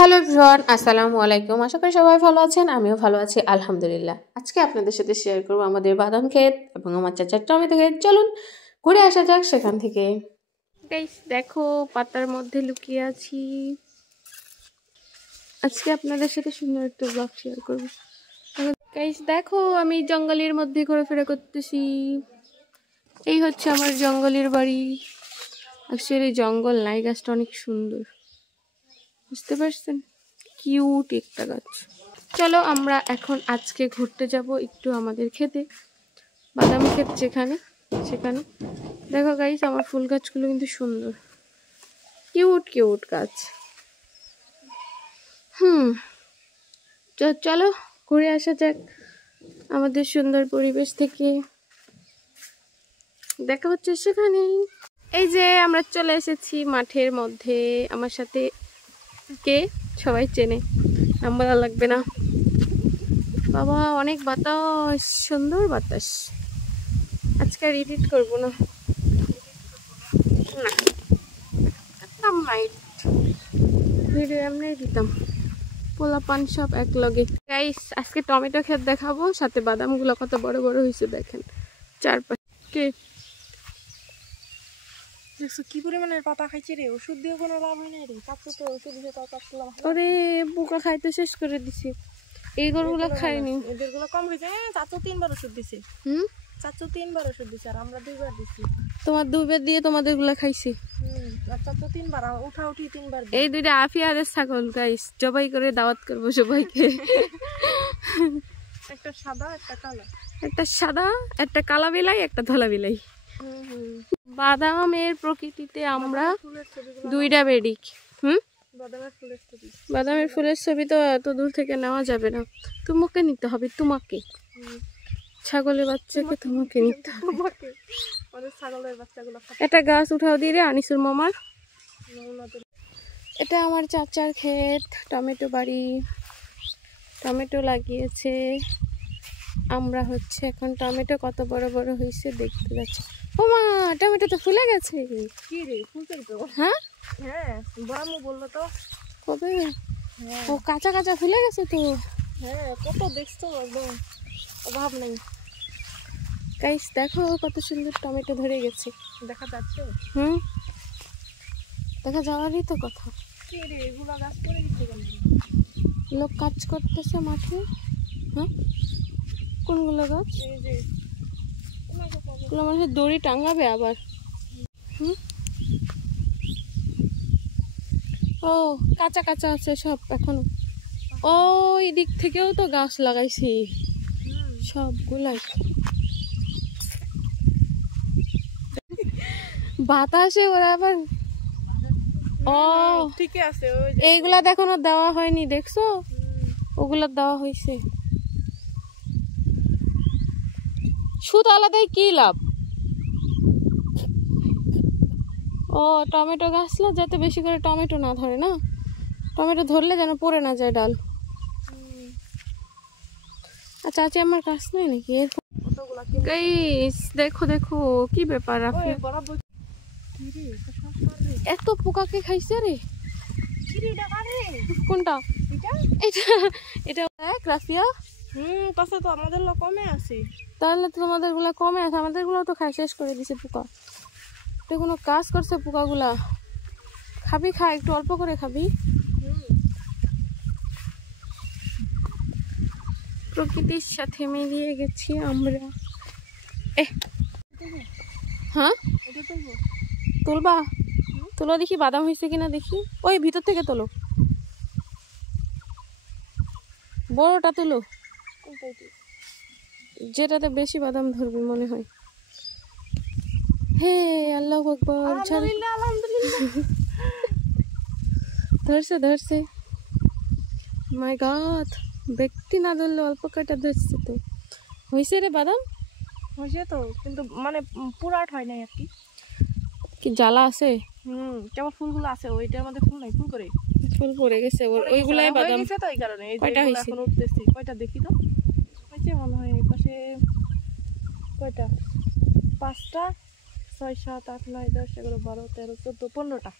Hello everyone, আসসালামু আলাইকুম। আশা করি সবাই ভালো আছেন, আমিও ভালো আছি আলহামদুলিল্লাহ। আজকে আপনাদের সাথে শেয়ার করব আমাদের বাদাম ক্ষেত এবং আমার চাচার টমেটো ক্ষেত। চলুন ঘুরে আসা যাক সেখান থেকে। গাইস দেখো, পাতার মধ্যে লুকিয়ে আছি। আজকে আপনাদের সাথে সুন্দর একটা ব্লগ শেয়ার করব। গাইস দেখো, আমি জঙ্গলের মধ্যে ঘোরাফেরা করতেছি। এই হচ্ছে আমার জঙ্গলের বাড়ি। অ্যাকচুয়ালি জঙ্গল নাই, গাছটা অনেক সুন্দর, বুঝতে পারছেন? কিউট একটা গাছ। চলো আমরা এখন আজকে ঘুরতে যাব একটু আমাদের ক্ষেতে, বাদাম ক্ষেত যেখানে, সেখানে। দেখো গাইস, আমার ফুল গাছগুলো কিন্তু সুন্দর, কিউট কিউট গাছ। চলো ঘুরে আসা যাক আমাদের সুন্দর পরিবেশ থেকে। দেখা হচ্ছে সেখানে। এই যে আমরা চলে এসেছি মাঠের মধ্যে। আমার সাথে কে সবাই চেনে, নাম বলা লাগবে না। বাবা অনেক বাতাস, সুন্দর বাতাস। আজকে আর এডিট করবো না, ভিডিও এমনি দিতাম। পোলা পান সব এক লগে। গাইস আজকে টমেটো ক্ষেত দেখাবো, সাথে বাদাম গুলো কত বড় বড় হয়েছে দেখেন চারপাশে। কি পরিমাণের পাতা খাইছে রে, ওষুধ দিয়ে কোনো লাভ হয় না রে। কাঁচু তো ওষুধ দিয়ে তাও কাটলাম। ওরে পোকা খাইতে শেষ করে দিছি। এই গরুগুলো খাইনি, এদেরগুলো কম খাইছে। চাচু 3বার ওষুধ দিছে। চাচু 3বার ওষুধ দিছে আর আমরা 2বার দিছি। তোমার 2বার দিয়ে তোমাদের গুলা খাইছি। আর চাচু 3বার, উঠা উঠি 3বার। এই দুইটা আফিয়ারের ছাগল গাইস, জবাই করে দাওয়াত করবো সবাইকে। একটা সাদা একটা কালো, একটা সাদা একটা কালা বিলাই, একটা ধলা বিলাই। বাদামের প্রকৃতিতে আমরা দুইটা বেডিক। বাদামের ফুলের ছবি তো এত দূর থেকে নেওয়া যাবে না, তোমাকে নিতে হবে। তোমাকে, ছাগলের বাচ্চাকে তোমাকে নিতে হবে। একটা গাছ উঠাও দিয়ে রে আনিসুর মামার। এটা আমার চাচার ক্ষেত, টমেটো বাড়ি। টমেটো লাগিয়েছে। আমরা হচ্ছে এখন টমেটো কত বড় বড় হয়েছে দেখতে যাচ্ছি। ও মা, টমেটো তো ফুলে গেছে। কি রে, ফুলছে তো? হ্যাঁ হ্যাঁ, বড়ামু বললো তো কবে। ও কাঁচা কাঁচা ফুলে গেছে তো। হ্যাঁ, কত দেখছো, একদম অভাব নেই। গাইস দেখো কত সুন্দর টমেটো ধরে গেছে, দেখা যাচ্ছে। দেখা যাওয়ারই তো কথা। কি রে, এগুলা গাছ করে দিচ্ছে কেন? লোক কাজ করতেছে মাঠে। হ্যাঁ, কোনগুলো গাছ? এই যে এগুলো মানুষের দড়ি টাঙ্গাবে আবার। ও কাঁচা কাঁচা আছে সব এখনো। ওই দিক থেকেও তো গাছ লাগাইছি সবগুলাই। বাতাসে ওরা আবার। ও ঠিকই আছে। এইগুলা এখনো দেওয়া হয়নি, দেখছো? ওগুলা দেওয়া হয়েছে। সুদ আলাদাই কি লাভ? ও টমেটো গাছলা যাতে বেশি করে টমেটো না ধরে, না টমেটো ধরলে যেন পড়ে না যায় ডাল। আচ্ছা আচ্ছা, আমার কাজ নেই নাকি? গাইস দেখো দেখো কি ব্যাপার, এত পোকাকে খাইছে রে। কোনটা? এটা এটা দেখ রাফিয়া। তাছে তো আমাদের লোক কমে আছে। তাহলে তো তোমাদের গুলা কমে আছে, আমাদের গুলো তো খাই শেষ করে দিছে পোকা। এটা কোনো কাজ করছে পোকাগুলা? খাবি, খা, একটু অল্প করে খাবি। প্রকৃতির সাথে মিলিয়ে গেছি আমরা। হ্যাঁ তুলবা? তুলো দেখি বাদাম হয়েছে কিনা দেখি। ওই ভিতর থেকে তোলো, বড়টা তুলো, যেটাতে বেশি বাদাম ধরবে মনে হয়। হে আল্লাহু আকবার। ধরছে ধরছে, মাই গড। ব্যক্তি না ধরলে অল্প কটা ধরছে তো। হয়েছে রে বাদাম? হয়েছে তো, কিন্তু মানে পুরাট হয় নাই আর কি। কি জ্বালা আছে? কেবল ফুলগুলো আছে, ওইটার মধ্যে ফুল নাই। ফুল করে ফুল পড়ে গেছে, ওইগুলাই বাদাম হয়েছে তো। এই কারণে কয়টা হয়েছে? এখন উঠতেছি। কয়টা দেখি তো, হয়েছে মনে হয় এই পাশে কয়টা, 5টা, 6, 7, 8, 9, 10, 11, 12, 13, 14, 15টা।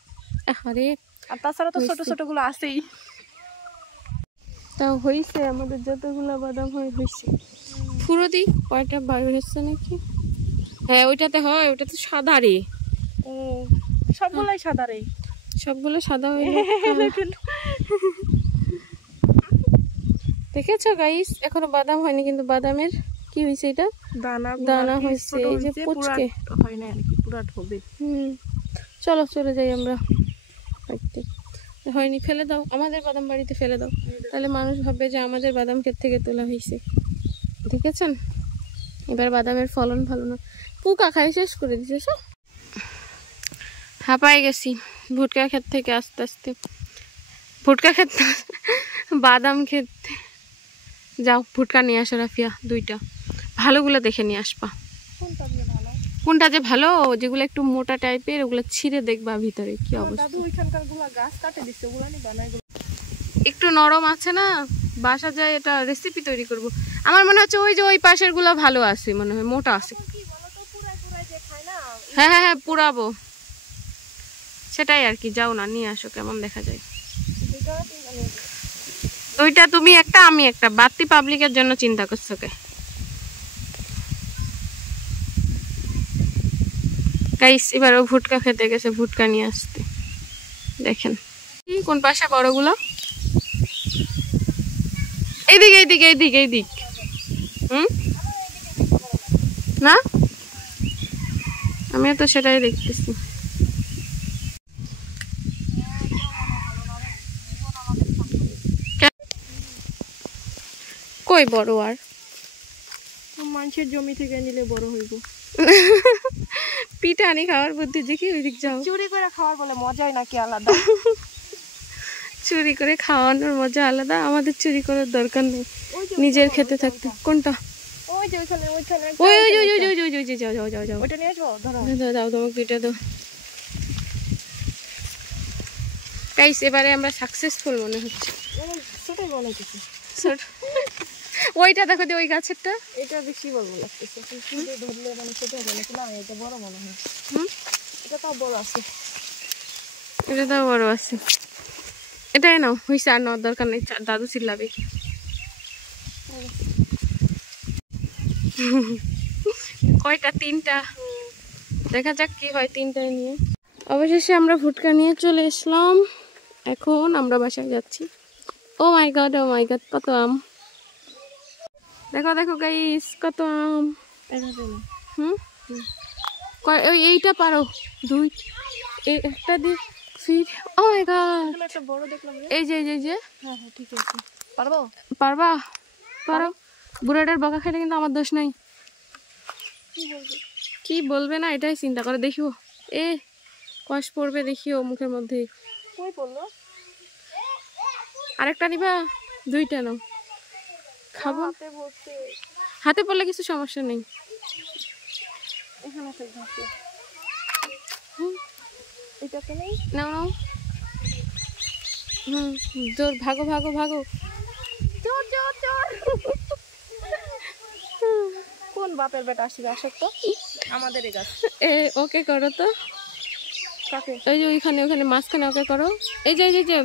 আরে আর তাছাড়া তো ছোট ছোট গুলো আছেই। তাও হয়েছে আমাদের যতগুলো বাদাম হয়েছে। পুরো দি কয়টা বাইর হচ্ছে নাকি? হ্যাঁ ওইটাতে হয়, ওইটাতে সাদা রে। ও সবগুলাই সাদা রে, সবগুলো সাদা হইলো। দেখেছো গাইস, এখনো বাদাম হয়নি কিন্তু বাদামের কি হয়েছে, এটা দানা দানা হয়েছে, এই যে পুচকে হয় না আর কি, পুরাট হবে। চলো চলে যাই আমরা। হয়নি ফেলে দাও, আমাদের বাদাম বাড়িতে ফেলে দাও, তাহলে মানুষ ভাববে যে আমাদের বাদাম ক্ষেত থেকে তোলা হয়েছে। দেখেছেন, এবার বাদামের ফলন ভালো না, পোকা খাই শেষ করে দিছে সব। হাঁপাই গেছি ভুটকা ক্ষেত থেকে আস্তে আস্তে। ভুটকা ক্ষেত বাদাম ক্ষেত। যাও ভুটকা নিয়ে আসো রাফিয়া, 2টা ভালোগুলো দেখে নিয়ে আসবা। কোনটা যে ভালো, যেগুলো একটু মোটা টাইপের ওগুলো ছিঁড়ে দেখবা ভিতরে কি অবস্থা। দাদু ওইখানকার গুলা গাছ কাটে দিচ্ছে, ওগুলা নি বানাই। একটু নরম আছে না, বাসা যায় এটা রেসিপি তৈরি করব। আমার মনে হচ্ছে ওই যে ওই পাশের গুলা ভালো আছে, মনে হয় মোটা আছে। হ্যাঁ হ্যাঁ হ্যাঁ পুরাবো, সেটাই আর কি। যাও না নিয়ে আসো, কেমন দেখা যায়। 2টা তুমি একটা আমি একটা, বাড়তি পাবলিকের জন্য চিন্তা করছো কে? গাইস এবার ও ভুটকা খেতে গেছে, ভুটকা নিয়ে আসতে। দেখেন কোন পাশে বড়গুলো, এইদিকে এইদিকে এইদিকে এইদিক। না আমিও তো সেটাই দেখতেছি। কই বড় আর মানুষের জমি থেকে নিলে বড় হইব। পিঠানি খাওয়ার বুদ্ধি দেখি ওইদিক যাও। চুরি করে খাওয়ার বলে মজাই নাকি আলাদা। চুরি করে খাওয়ানোর মজা আলাদা, আমাদের চুরি করার দরকার নেই, নিজের খেতে থাকতে। কোনটা? ওই যে ওইখানে ওইখানে ওই ওই ওই ওই ওই ওই যাও যাও যাও যাও, ওইটা নিয়ে আসবো। ধরো দাও দাও, তোমাকে 2টা দাও। গাইস এবারে আমরা সাকসেসফুল মনে হচ্ছে। ছোটই মনে হচ্ছে। ওইটা দেখো, ওই গাছেরটা এটা বেশি বড় লাগতেছে, কিন্তু ধরলে মানে ছোট হবে নাকি না, এটা বড় মনে হয়। এটা তো বড় আছে, এটা তো বড় আছে। এটাই নাও, হয়েছে, আর নেওয়ার দরকার নেই, দাদু চিল্লাবে। কয়টা? 3টা। দেখা যাক কি হয় 3টায় নিয়ে। অবশেষে আমরা ভুটকা নিয়ে চলে আসলাম, এখন আমরা বাসায় যাচ্ছি। ও মাই গড, ও মাই গড, কত আম দেখো দেখো গাইস, কত আম। এইটা পারো 2, একটা দি ফির। ও মাই গড, একটা বড় দেখলাম। এই যে এই যে। হ্যাঁ হ্যাঁ ঠিক আছে, পারবো? পারবা? পারো। বুড়াটার বকা খেলে কিন্তু আমার দোষ নাই। কি বলবে না এটাই চিন্তা করে। দেখিও এ কষ পড়বে, দেখিও মুখের মধ্যে। কই পড়লো? আরেকটা নিবা? 2টা নাও, খাবো। হাতে পড়লে কিছু সমস্যা নেই। এখানে এটা তো নেই। নাও নাও। জোর ভাগো ভাগো ভাগো। চোর চোর চোর। কোন বাপের বেটা আসবে? আসক তো, আমাদের এই গাছ। ওকে করো তো, কাকে? ওই যে ওইখানে ওখানে মাঝখানে ওকে করো। এই যে ভিডিও